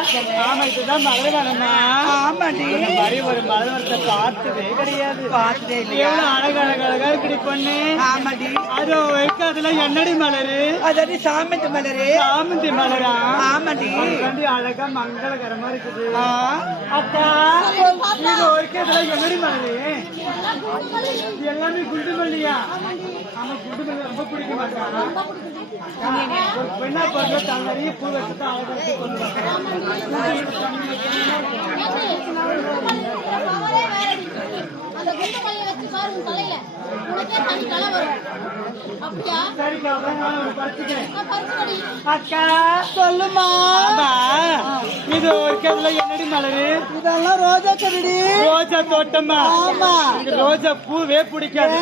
ஆமா இதுதான் மலர்வனமா. ஆமாண்டி. இந்த மாதிரி ஒரு மலர்வனத்தை பார்த்ததே கிடையாது. பார்த்ததே இல்லையா? எவ்வளவு அழகழகழகா இப்படி பொண்ணு. ஆமாண்டி. அது வைக்க அதுல என்னடி மலரு? அதாவது சாமந்தி மலரு. சாமந்தி மலரா? ஆமாண்டி. அழகா மங்களகரமா இருக்குது. அக்கா இது வைக்க அதுல என்னடி மலரு? எல்லாமே குண்டு மல்லியா? ஆமா குண்டு மல்லி ரொம்ப பிடிக்க மாட்டாங்க. ஒரு பெண்ணா பார்த்து தான் நிறைய பூ வச்சுட்டு அழகா அக்கா சொல்லுமா. இது ஒரு என்னடி மலரு? இதெல்லாம் ரோஜா செடி. ரோஜா தோட்டமா? ஆமா. ரோஜா பூவே பிடிக்காது.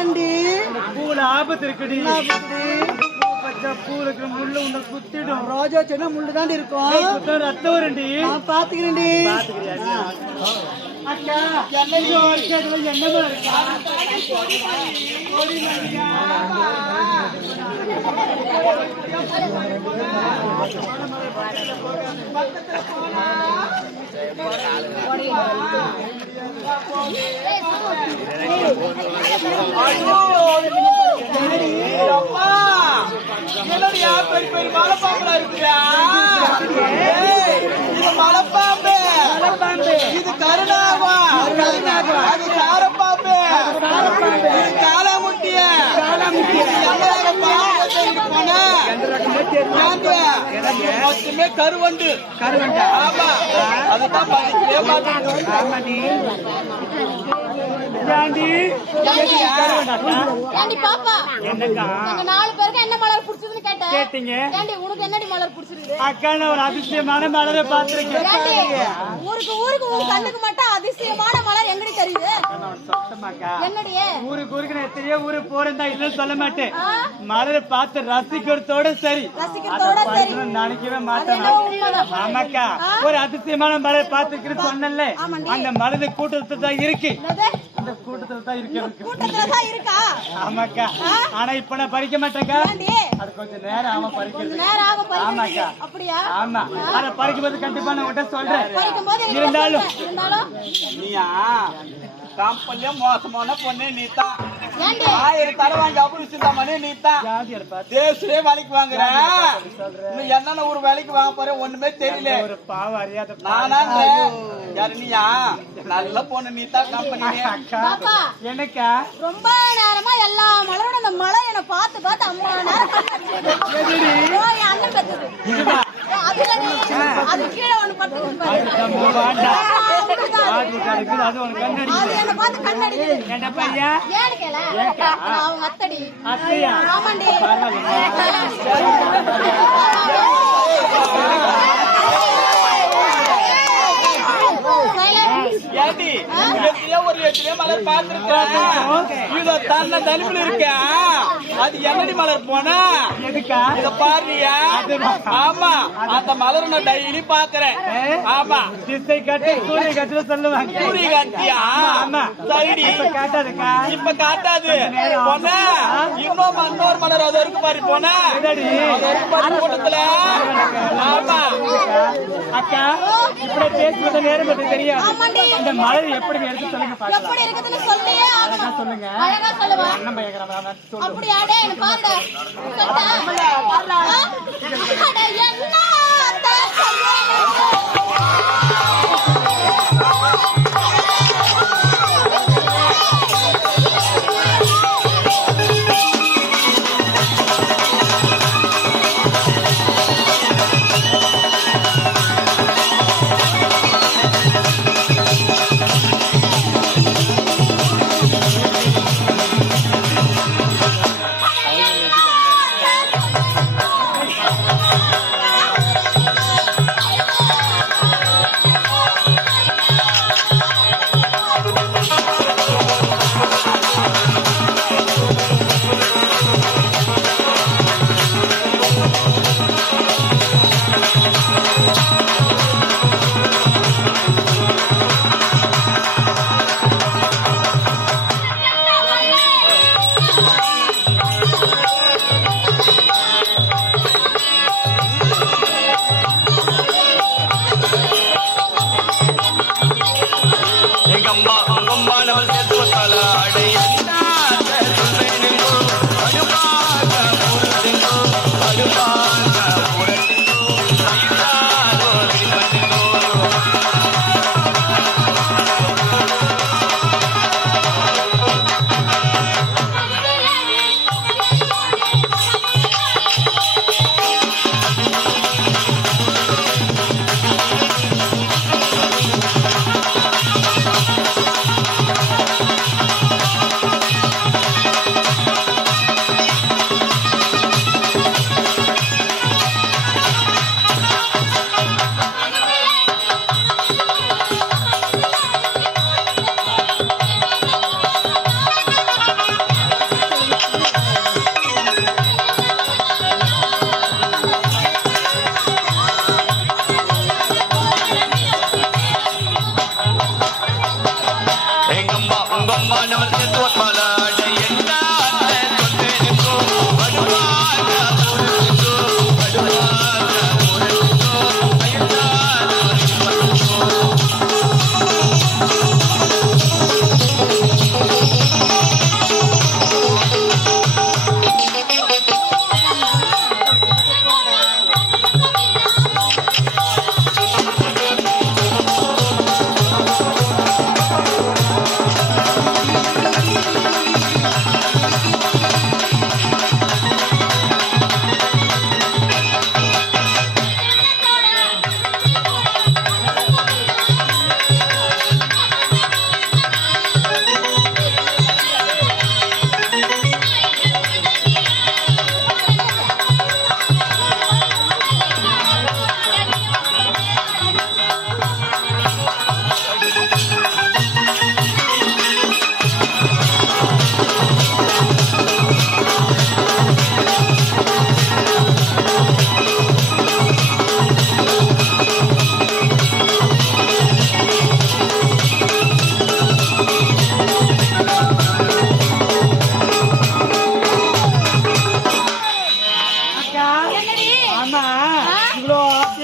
பூல ஆபத்து இருக்குடி. பச்சை பூ இருக்கிற முள்ளு உன்னை குத்திடும். ரோஜா செடி முள்ளு தாண்டி இருக்கும். ரத்தம் வருண்டி. பாத்துக்கிறேன்டி. அக்கா என்ன மலர் இருக்கா? என்னடியா பெரிய பெரிய மலைப்பாம்புல இருக்குதா? இது மலைப்பாம்பு. இது கருணாவா? அது சாரப்பாம்பு. இது காலாமுட்டிய. மொத்தமே கருவண்டு. ஆமா அதுதான் அதிசயமான மலரை பார்த்திருக்கேன். கண்ணுக்கு மட்டும் அதிசயமான மலர் எங்கடி தெரியுது? ஊருக்கு ஊருக்கு எத்தனையோ ஊருக்கு போறேன் தான் இல்லன்னு சொல்ல மாட்டேன். மலரை பார்த்து ரசிக்கிறதோட சரி நினைக்கவே மாட்டேன். ஆமாக்கா ஒரு அதிசயமான மலரை பார்த்துருக்குன்னு சொன்னல அந்த மலர் கூட்டத்துல தான் இருக்கு. அந்த கூட்டத்துல தான் இருக்கு. ஆமாக்கா ஆனா இப்ப நான் பறிக்க மாட்டேங்க. அது கொஞ்சம் நேரம் ஆமா பறிக்கிறது. ஆமாக்கா ஆமா அதை பறிக்கும் போது கண்டிப்பா நான் உன்கிட்ட சொல்றேன். இருந்தாலும் நீயா கம்பெனில மோசமான பொண்ணு நீதான். 1000 தடவை வாங்கி அபுரிச்சுதாமனே நீதான். தேசுவே வேலைக்கு வாங்குற. இன்னும் என்னென்ன ஒரு வேலைக்கு வாங்க போற ஒண்ணுமே தெரியல. ஒரு பாவம் அறியாத நானா யாரு நீயா? நல்ல பொண்ணு நீதான் கம்பெனி. எனக்கா ரொம்ப நேரமா எல்லா மலரோட அந்த மலர் என்ன பார்த்து பார்த்து அம்மா நேரம் அண்ணன் பெற்றது. அது கீழே ஒண்ணு பட்டு அவங்க அத்தடி. ஆமாண்டி. ஒரு மலர் பார்த்திருக்கேன். தன்ன தனிப்புல இருக்கா அது என்னடி மலர் போனா இத பாருயா. ஆமா அந்த மலர் நான் டெய்லி பாக்குறேன். ஆமா திசை கட்டி சூரிய கட்டில சொல்லுவாங்க. சூரிய கட்டியா? ஆமா சரி காட்டாதுக்கா. இப்ப காட்டாது போனா இன்னும் இன்னொரு மலர் அது இருக்கு பாரு போனா கூட்டத்துல. ஆமா அக்கா இப்படி பேசுறது நேரம் மட்டும் தெரியாது. இந்த மலர் எப்படி எடுத்து சொல்லுங்க எப்படி இருக்குதுன்னு சொல்லியே ஆகணும். சொல்லுங்க அழகா சொல்லுவா. அண்ணன் பயங்கரமா அப்படி அடே என்ன பாருடா. அட என்ன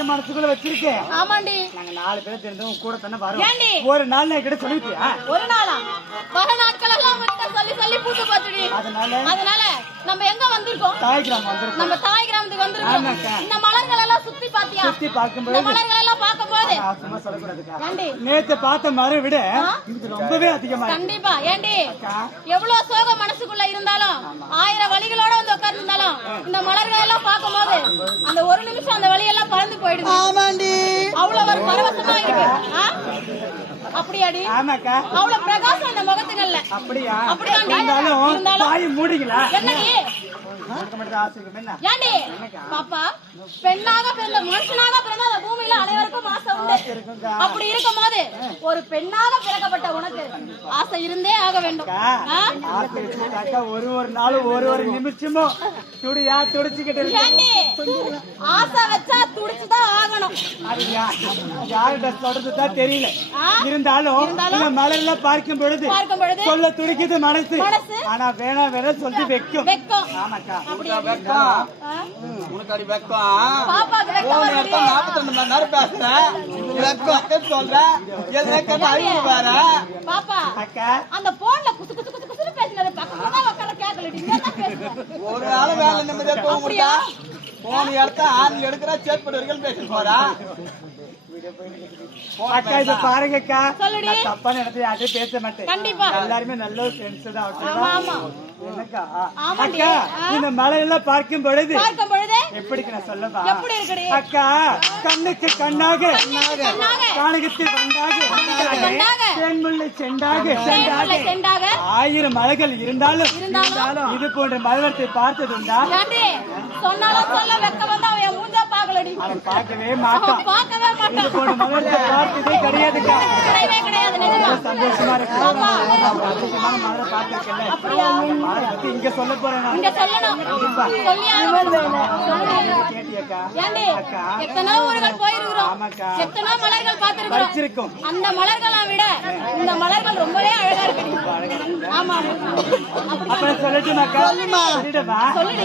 மனசுக்குள்ள வச்சிருக்கேன். ஆமாண்டி. நாங்க 4 பேர் தெரிஞ்சவங்க கூட தானே வரோம். ஏண்டி? ஒரு நாள் நான் கிட்ட சொல்லிட்டியா? ஒரு நாளா? வர நாட்கள் எல்லாம் உங்ககிட்ட சொல்லி பூட்டு பாத்துடி. அதனால நம்ம எங்க வந்திருக்கோம்? தாய் கிராமம் வந்திருக்கோம். நம்ம தாய் கிராமத்துக்கு வந்திருக்கோம். இந்த மலர்கள் எல்லாம் சுத்தி பாத்தியா? சுத்தி பாக்கும்போது இந்த மலர்கள் எல்லாம் பாக்கும்போது சும்மா சொல்லக்கூடாதுக்கா. ஏண்டி? நேத்து பார்த்த மரம் விட இது ரொம்பவே அதிகமா இருக்கு. கண்டிப்பா. ஏண்டி? எவ்வளவு சோக மனசுக்குள்ள இருந்தாலும் 1000 வலிகளோட வந்து உட்கார்ந்திருந்தாலும் இந்த மலர்கள் எல்லாம் பாக்கும்போது அந்த ஒரு நிமிஷம் அந்த வலி எல்லாம் பறந்து போயிடுது. ஆமாண்டி. அவ்வளவு ஒரு பரவசமா இருக்கு. அப்படியாடி? ஆமாக்கா. அவ்வளவு பிரகாசம் அந்த முகத்துங்கள்ல. அப்படியா? அப்படியாண்டி. இருந்தாலும் வாய் மூடிங்களா? என்னடி? ஏண்டி? பாப்பா, பெண்ணாக பிறந்த மனுஷனாக பிறந்த அந்த பூமியில அனைவருக்கும் ஆசை உண்டு. அப்படி இருக்கும் போது ஒரு பெண்ணாக பிறக்கப்பட்ட உனக்கு ஆசை இருந்தே ஆக வேண்டும். ஒரு நாளும் ஒரு நிமிஷமும் துடியா துடிச்சுக்கிட்டு ஆசை வச்சா துடிச்சுதான் ஆகணும். யார்கிட்ட சொல்றதுதான் தெரியல. இருந்தாலும் மலர்ல பார்க்கும் பொழுது சொல்ல துடிக்குது மனசு. ஆனா வேணா வேணா சொல்லி வைக்கும். ஆமாக்கா. உனக்கு அடி வெக்கம். 42 மணி நேரம் பேசுறேன். வெக்கம் சொல்றேன். அந்த போன்ல குசு குசு குசு குசு பேசினது பக்கத்துல உட்கார கேட்கலடி. ஒரு நாள் வேலை நிம்மதியா போக முடியா? போன் எடுத்தா ஆண் எடுக்கிற சேட்பட்டு வரைக்கும் பேசி போறா. அக்கா இத பாருங்கக்கா. தப்பா நடத்தி யார்கிட்ட பேச மாட்டேன். கண்டிப்பா எல்லாருமே நல்ல ஃப்ரெண்ட்ஸ் தான். அக்கா இந்த மலையெல்லாம் பார்க்கும் பொழுது எப்படி நான் சொல்லவா? அக்கா கண்ணுக்கு கண்ணாக கானகத்தில் வண்டாக தேன்முல்லை செண்டாக 1000 மலைகள் இருந்தாலும் இது போன்ற மலர்த்தை பார்த்ததுண்டா? சொன்னாலும் சொல்ல வெக்க வந்தா அவன் மூஞ்சா பாக்கலடி. அவன் பார்க்கவே மாட்டான். இது போன்ற மலர்த்தை பார்த்ததே கிடையாதுக்கா. கிடையாது. சந்தோஷமா இருக்கு. அதிகமான மலரை பார்த்திருக்கேன். அப்படியா? இங்க சொல்ல போறேன். இங்க சொல்லணும். கேட்டியக்கா? ஏண்டி? எத்தனை ஊர்கள் போயிருக்கிறோம். ஆமாக்கா. எத்தனை மலர்கள் பார்த்திருக்கிறோம். அந்த மலர்களை விட இந்த மலர்கள் ரொம்பவே அழகா இருக்கு. ஆமா. அப்ப சொல்லட்டுமாக்கா? சொல்லுமா. சொல்லுடா.